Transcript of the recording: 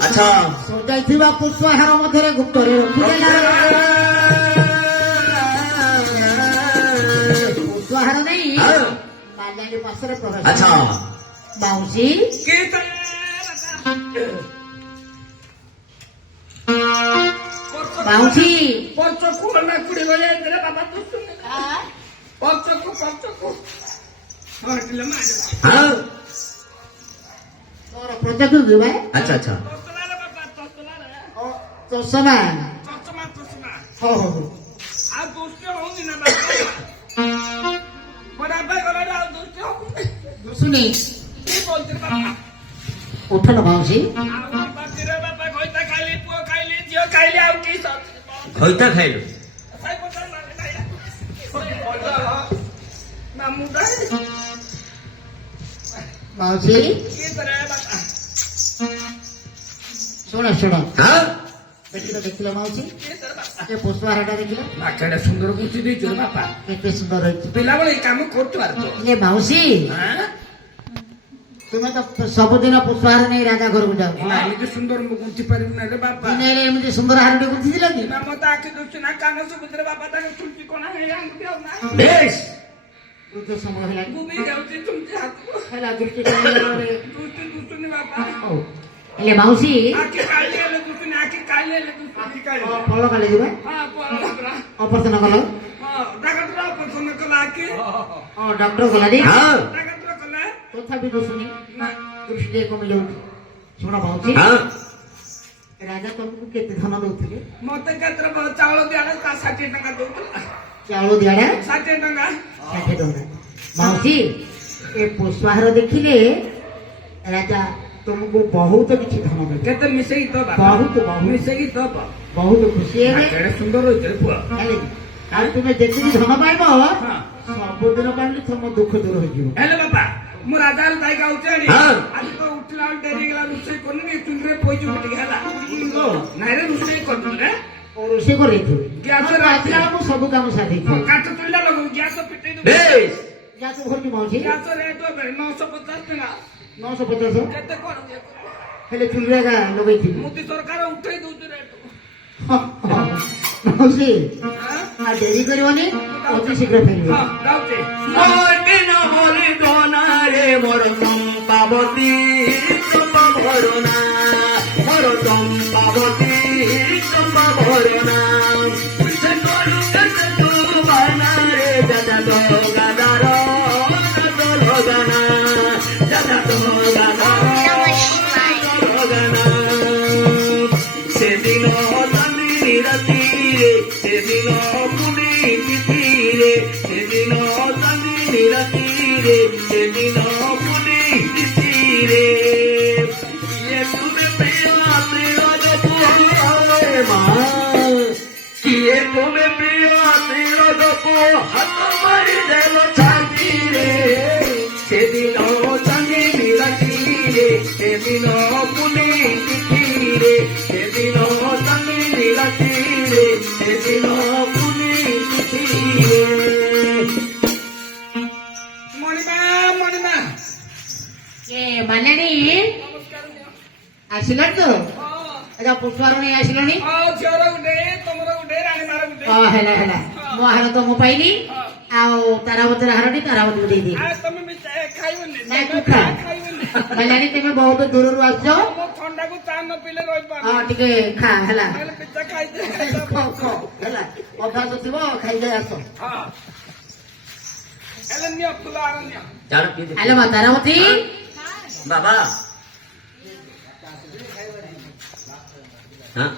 अच्छा सजाइथिबा पुष्पहार मध्यरे गुप्तरे रखिदेला पुष्पहार नहीं काल्याणी पासरे प्रवेश। अच्छा बाऊजी बाऊजी पंचकू ना कुड़ी गले तेरे बाबा तो सुन पंचकू मारले मार हां और प्रोजेक्ट दुबे। अच्छा अच्छा तो समा हो आ दोस्त होंगी ना बाबा बराबर गला दोस्त होंगी सुनी की बोलते बाबा उठो ना बाऊजी बाबा तेरे बाबा खोइता खाली पो खाली जियो खाली आउ की सब खोइता खाइलो साई पता ना ना मुदा बाऊजी की तरह बाबा सुनो सुनो हां देखिलो माउसी की तरह बाबा ए पुष्पहारटा देखिलो आखड़ा सुंदर कुछ दी जो बाबा केते सुंदर है पिला बळे काम करतो आरतो ये माउसी हां तुम्हें तो सबुदिन पुष्पहार नहीं राजा घर को जाओ ना ये सुंदर मुकुंती पर ना रे बाबा दिने एमती सुंदर हारटी गुंथि दिला कि ना मत आके दोस्त ना कान सुभद्र बाबा ता तुलसी कोना है हम देव ना बेश तू तो समझ होला भूमि गावची तुमचे हात हला दृष्टि करे दुष्ट ने बाबा ओ एले माउसी आके काले ले दुष्ट ने आके काले ले दुष्ट आके काले फलो काले दिबे हां पोला बाबा ऑपरेशन कलो हां डॉक्टर ऑपरेशन कला के ओ डॉक्टर गला दे हां डॉक्टर कला तथापि दोसुनी ना दृष्टि को मिलो सुनो माउसी हां राजा तुमको केते धन दउथिले मते केतर चावल दियाला का 60 टका दउतला चावल दियाडा 60 टका 60 टका माउसी ए पुष्पहार देखिले राजा तुमको बहुत किसी धन दे केते मिसई तो बाबा बहुत बहुत मिसई तो बहुत खुशी है केड़े सुंदर होय पुआ আর তুমি যেদিন ধন পাইব हां सबुदिन पाइले तुम दुख दूर हो जिवो हेलो बाबा मु राजार दाई गाउचनी हां आज तो उठला डेरी गला रुसई कोनी चुनरे पोइजु बिटी गेला नाइ रे रुसई कोनी रे और उसे को रेथु ग्यास ग्यास रातला हम सब काम साथी काट तुइला लगो ग्यास पिटे दो बेश ग्यास घर की मौजी ग्यास रे तो 950 टका 950 केते कोन हेले चुलरेगा लगई थी मोदी सरकार उठै दउछ रे मौजी हां आ देरी करबनी अति शीघ्र फेरबे हां गाउचे मोर बिन बोली दोना रे मोर पावती করোনা মর চম্পাবতী চম্পা করোনা সে করুণা তো বানা রে দাদা তো গাদার তো গানা দাদা তো গানা গানা সেদিন চাঁদনি রাতিরে সেদিন পুনি তিথিরে সেদিন চাঁদনি রাতিরে সেদিন পুনি তিথিরে কিয়ে তুমি প্রিয়াতে রাজপুরে মা কিয়ে তুমি প্রিয়াতে রাজপুর হাত মারি দেল ছাতিরে সেদিন চাঁদনি রাতিরে সেদিন পুনি তিথিরে সেদিন চাঁদনি রাতিরে সেদিন পুনি তিথিরে ମଣିମା ଏ ମାନ୍ୟାଣୀ ନମସ୍କାର ନିଅ। ଆସିଲଣି ତ ହଁ ଆଚ୍ଛା ପୁଷ୍ପାର ନେଇ ଆସିଲଣି ହଁ ଝିଅର ଗୋଟେ ତମର ଗୋଟେ ରାଣୀମାର ଗୋଟେ ହେଲା ହେଲା ମୋ ହାର ତ ମୁଁ ପାଇଲି ଆଉ ତାରାବତୀର ହାରଟି ତାରାବତୀକୁ ଦେଇଦେବି ଆଉ ତମେ ଖାଇବନି ନାଇଁ, ତୁ ଖା। ଖାଇବନି ମାନ୍ୟାଣୀ ତୁମେ ବହୁତ ଦୂରରୁ ଆସିଛ ମୋ ଥଣ୍ଡାକୁ ଚା ନ ପିଇଲେ ରହିପାରୁନି ହଁ ଟିକେ ଖା ହେଲା ହେଲେ ପିତା ଖାଇଦେ ହେଲା ଅଭ୍ୟାସ ଥିବ ଖାଇଯାଇ ଆସ ହଁ ହେଲେ ନିଅ ଫୁଲ ଆର ନିଅ ଚାଲ ପିଇ ଦେ ହ୍ୟାଲୋ ମା ତାରାବତୀ ବାବା ହଁ